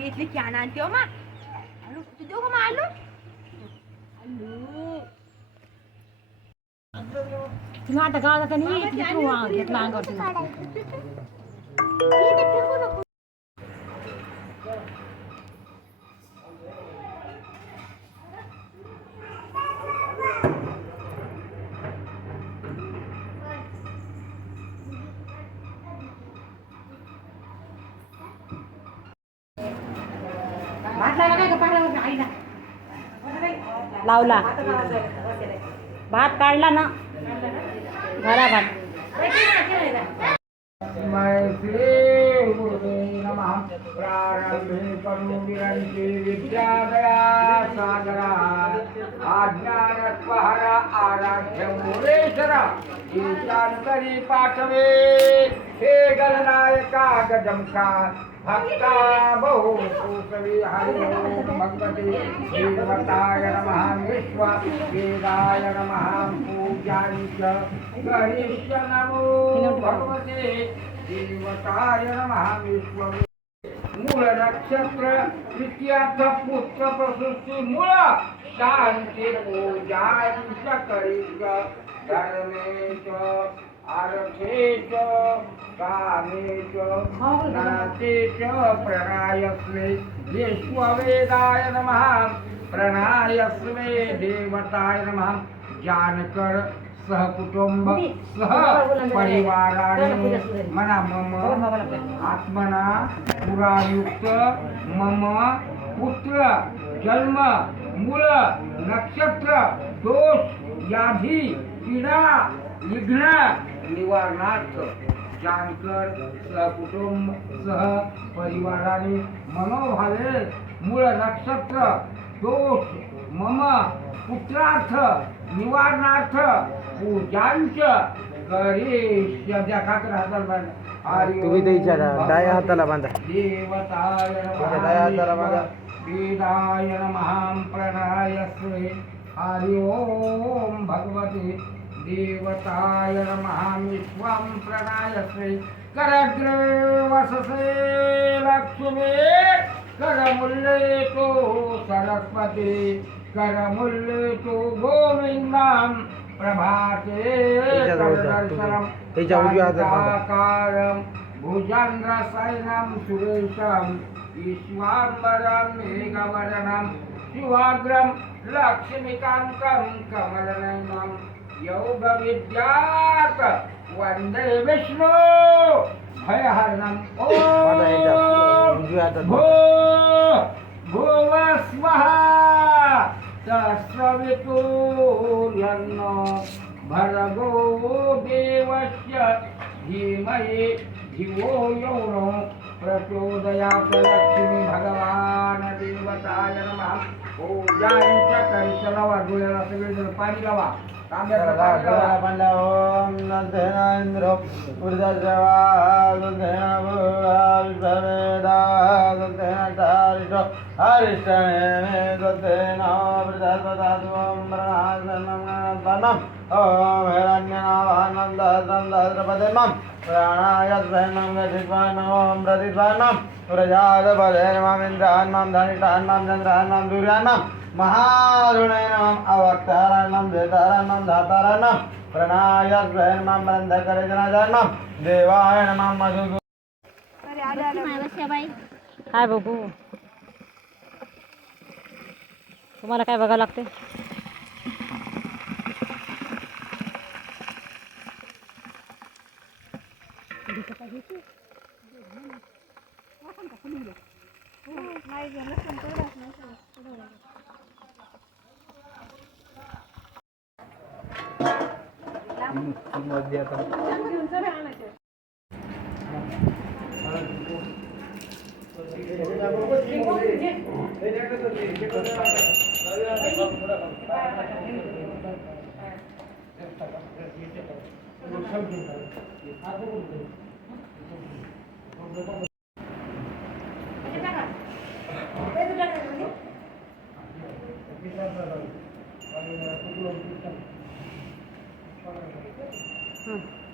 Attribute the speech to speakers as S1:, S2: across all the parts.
S1: ميت لك يعني انت يوما الو تدوه مع الو الو طلعت
S2: قاعده ثانيه تروح
S1: تطلع लावला. भात काढला ना. घरा भात
S3: सागरा आज्ञानत्वहर आराध्य मुरेश्वर पाठवे हे गणनायका गजंका भक्ता बहु सुकवि हरि ओम भगवते नमः विश्व वेदाय नमः पूजानि च नमो भगवते देवताय नमः विश्व मूळ नक्षत्र तृतीयार्थ पुत्र प्रसूती मूळ शांती पूजा करीच धर्मेश अर्थेच कामेच नातेच प्रणायस्मे विश्ववेदाय नमः। प्रणायस्मे देवताय नमः। जानकर सहकुटुंब सह परिवाराने मना मम आत्मना पुरायुक्त मम पुत्र जन्म मूळ नक्षत्र दोष व्याधी पीडा विघ्न निवारणार्थ जानकर सहकुटुंब सह परिवाराने मनोभावे मूळ नक्षत्र दोष मम पुत्रार्थ निवारणार्थ पूजांच करीश द्या खाकर हाताला बांधा. हरी
S4: तुम्ही ते विचारा,
S3: ओम
S4: डाव्या हाताला बांधा.
S3: देवताय नमः
S4: माझ्या डाव्या हाताला बांधा.
S3: वेदाय नमः प्रणायस्वे हरि ओम भगवते देवताय नमः विश्वं प्रणायस्वे करग्रे वससे लक्ष्मी। करमुल्ले तो सरस्वती। करमुल्ले तो गोविंदं प्रभाते. काकारं भुजङ्गसैनं सुरेशम् ईश्वाम्बरं मेघवर्णं शिवाग्रं लक्ष्मीकान्तं कमलनयनं। योगविद्यात् वन्दे विष्णु।
S4: हातात
S3: भो भुव स्वः सहस्रवितुर्यन्न भर्गो देवस्य धीमहि धिवो यो नो प्रचोदयात् लक्ष्मी भगवान देवताय नमः। सगळेजण पाणी लावा तांब्याचं पाणी लावा
S4: ओम नंदेंद्र ऊर्ध्वदेवा दुर्धेन विश्ववेदा दुर्धेन चारिष हरिष्ठने दुर्धेन वृद्धस्वतात्वं प्रणासनं ओम हिरण्यनाभानन्दन्द्रपदेमं प्राणाय स्वयं गतित्वान् ओम प्रतित्वान्नं प्रजादबलेर्ममिन्द्रान्नं महारुणैनम अवक्ताराणम वेदाराणम धाताराणम प्रणायाम ब्रंधकरजनाजानम देवाय नमः मधु
S1: काय बघू तुम्हाला काय बघावं लागते
S3: नाही સમજ્યા તમે.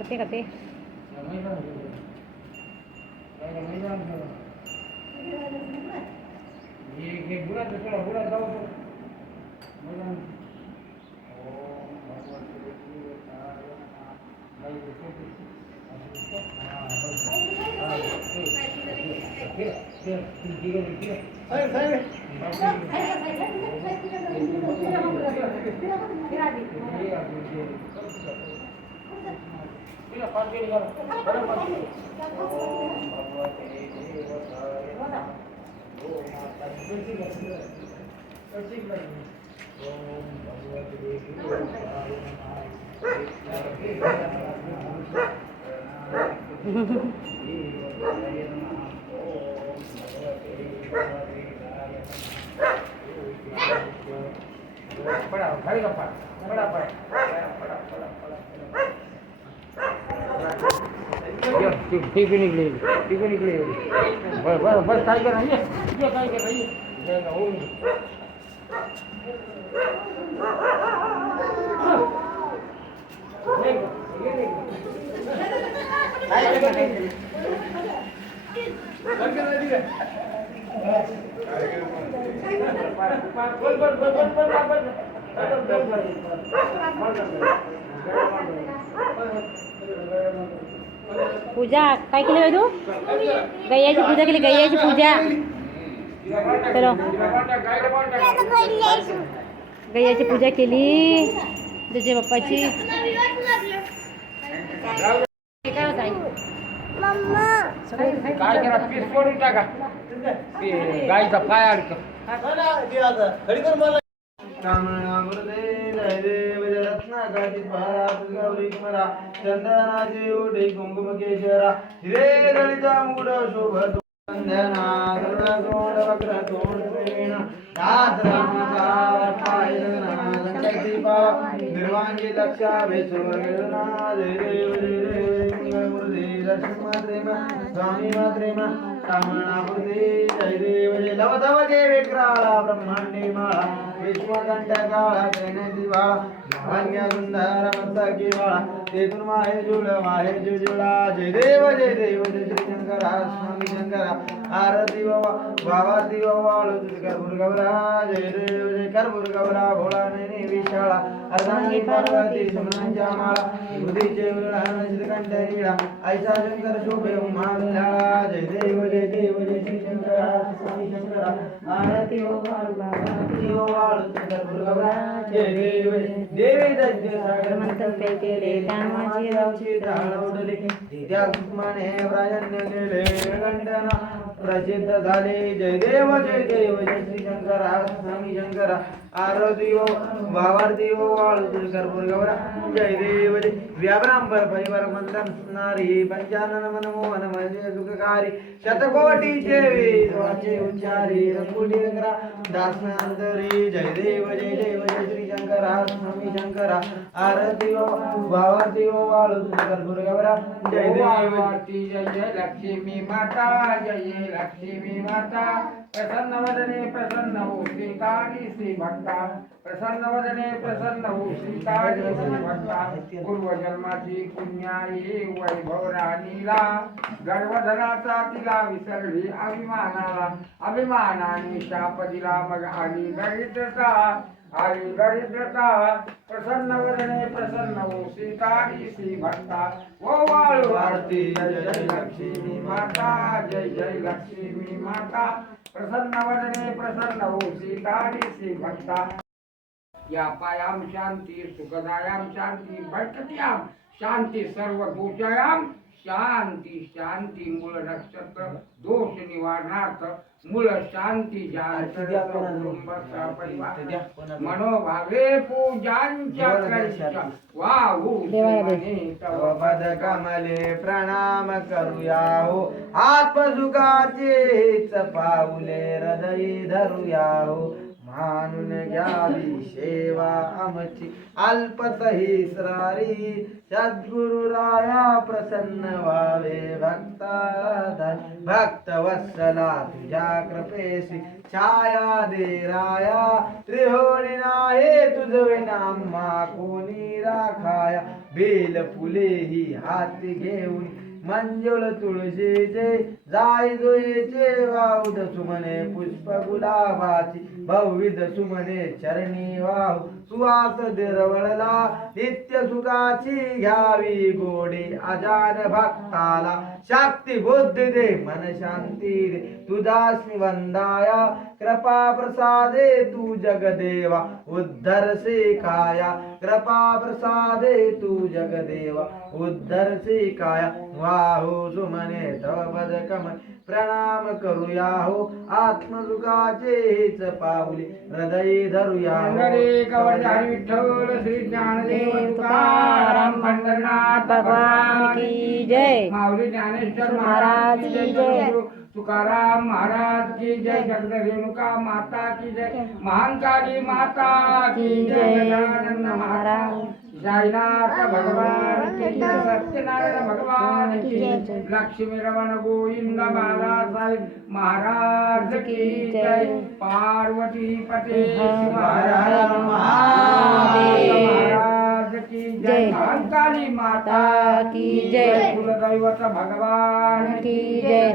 S1: पडते का ते
S3: पडा खाली का पाड पडा पडा पडा पडा पडा पडा ती भी निकली ती भी निकली। बस बस बस काय कर ये ये काय कर ये। जाएगा हो
S1: पूजा. काय केली तू? गैयाची पूजा केली गैयाची पूजा. चलो. गैयाची पूजा केली. तुझ्या बाप्पाची.
S3: गायचा पाय अडक
S4: कामनामृते जयदेव जरत्नाकाचित भारात गौरीश्वरा चंदनाचे ओढे कुंकुम केशरा हिरे ललिता मुकुट शोभत वंदना गरुडतोंड वक्रतोंड श्रेण दास रामकाय संकल्पा निर्वांगी लक्षा वेशवर्णा जय देव जय स्वामी मात्रेमा कामनामृते जय जय लव तव ब्रह्मांडी माळा विश्वकंठ काळा त्रैनेती दिवाळा भाग्य सुंदर मस्तकी बाळा तेथून माहे जुळ माहे जुजुळा जय देव जय देव जय श्री शंकरा स्वामी शंकरा आरती बाबा बाबा भावाती बाबा कर्पूर गौरा जय देव जय कर्पूर गौरा भोळा नेने विशाळा अर्धांगी पार्वती सुमनांच्या माळा बुद्धीचे विळा कंठ नीळा ऐसा शंकर शोभे उमा जय देव जय देव जय श्री शंकरा स्वामी शंकरा केले रावची उडली केले गंडना प्रसिद्ध झाले जय देव जय देव जय श्री शंकर स्वामी शंकरा आरती ओ भावारती ओ वाळू कर्पूर गौरा जय देव जय व्याभ्रांबर परिवार मंदन नारी पंचानन मनमोहन म्हणजे सुखकारी शतकोटी देवी उच्चारी रंगुटी करा दासनांतरी जय देव जय देव जय श्री शंकरा स्वामी शंकरा आरती ओ भावारती वाळू कर्पूर गौरा जय देव जय
S3: जय लक्ष्मी माता जय लक्ष्मी माता प्रसन्न वदने प्रसन्न हो श्रीकाणी श्री भक्ता प्रसन्न वदने प्रसन्न हो श्रीकाणी श्री भक्ता पूर्वजन्माची पुण्याई वैभव राणीला गर्भधनाचा तिला विसरली अभिमानाला अभिमानाने शाप दिला मग आली दरिद्रता आली दरिद्रता प्रसन्न वरणे प्रसन्न हो सीतारी श्री भक्ता ओ हो वाळू आरती जय जय लक्ष्मी माता जय जय लक्ष्मी माता प्रसन्न वरणे प्रसन्न हो सीतारी श्री भक्ता या पायाम शांती सुखदायाम शांती भटकत्याम शांती सर्व दोषायाम शांती शांती मूळ नक्षत्र दोष निवारणार्थ मूळ शांती मनोभावे पूजांच्या
S4: पद कमले प्रणाम करूया हो आत्मसुखाचेच पाऊले हृदयी धरूया हो मानून घ्यावी सेवा आमची. अल्पतही सरारी सद्गुरु राया प्रसन्न व्हावे भक्ता भक्त वत्सला तुझ्या कृपेशी. छाया दे राया. त्रिहोणी नाहे तुझ नामा कोणी राखाया. बेल फुले ही हात घेऊन मंजुळ तुळशीचे जाय जोयेचे वाहू सुमने पुष्प गुलाबाची बहुविध सुमने चरणी वाहू सुवास दिरवळला नित्य सुखाची घ्यावी गोडी अजान भक्ताला. शक्ती बुद्धी दे मन शांती दे. तुझास्मी वंदाया कृपा प्रसादे तू जगदेवा. उद्धर से काया कृपा प्रसादे तू जगदेवा. उद्धर से काया वाहो सुमने तव पद कमल. प्रणाम करूया हो आत्मसुखाचे हेच पाऊले. हृदय धरूया हो.
S3: विठ्ठल श्री ज्ञानदेव तुकाराम पंढरनाथ
S1: भगवान की जय.
S3: माऊली ज्ञानेश्वर
S1: महाराज की जय.
S3: तुकाराम महाराज की जय. जगद रेणुका माता की जय. महाकाली माता की जय. महाराज. जयनाथ भगवान सत्यनारायण भगवान लक्ष्मी रमण गोविंद बाळासाहेब महाराज की जय पार्वती पते. महाराज की जय. महाकाली माता
S1: की जय.
S3: कुलदैवत भगवान
S1: की जय